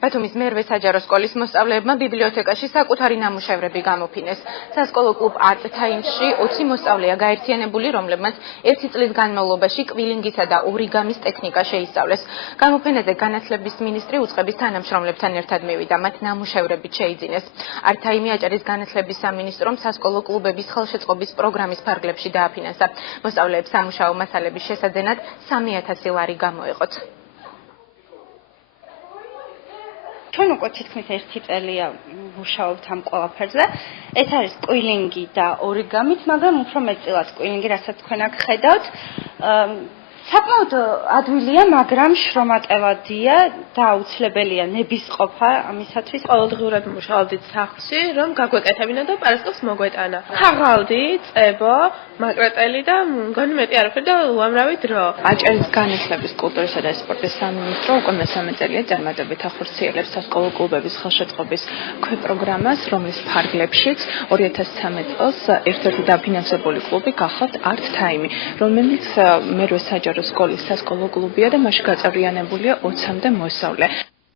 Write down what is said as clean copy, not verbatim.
ბათუმის მერვე საჯარო სკოლის მოსწავლეებმა ბიბლიოთეკაში საკუთარი ნამუშევრები გამოფინეს. სასკოლო კლუბ Art Times-ში 20 მოსწავლეა გაერთიანებული, რომლებმაც 1 წლის განმავლობაში კვილინგისა და ორიგამის ტექნიკა შეისწავლეს. გამოფენაზე განათლების მინისტრი უწყების თანამშრომლებთან ერთად მივიდა, მათ ნამუშევრებით შეიძინეს. Art Time-ი აჭარის განათლების სამინისტრომ სასკოლო კლუბების ხელშეწყობის პროგრამის ფარგლებში დააფინანსა. მოსწავლეებს სამუშაო მასალების შესაძენად 3000 ლარი გამოეყოთ. ჩვენ უკვე თითქმის 1 წელია ვმუშაობთ ამ ყველაფერზე. ეს არის კვილინგი და ორიგამით, მაგრამ უფრო მეტწილად კვილინგი, რასაც თქვენ აქ ხედავთ. საკმაოდ ადვილია, მაგრამ შრომატევადია და აუცილებელია ნებისყოფა ამისათვის. ყოველდღიურად მუშაობდით სახლში, რომ გაგვეკეთებინა და პარასკევს მოგვეტანა. ხაღალდი, წებო, მაკრეტელი და მგონი მეტი არაფერი და უამრავი დრო. აჭარის განათლების, კულტურისა და სპორტის სამინისტრო უკვე მესამე წელია წარმატებით ახორციელებს სასკოლო კლუბების ხელშეწყობის ქვეპროგრამას, რომლის ფარგლებშიც 2013 წელს ერთ-ერთი დაფინანსებული კლუბი გახლავთ Art Time, რომელიც მერვე საჯარო სკოლის სასკოლო კლუბია და მასში გაწევრიანებულია 20-მდე მოსწავლე.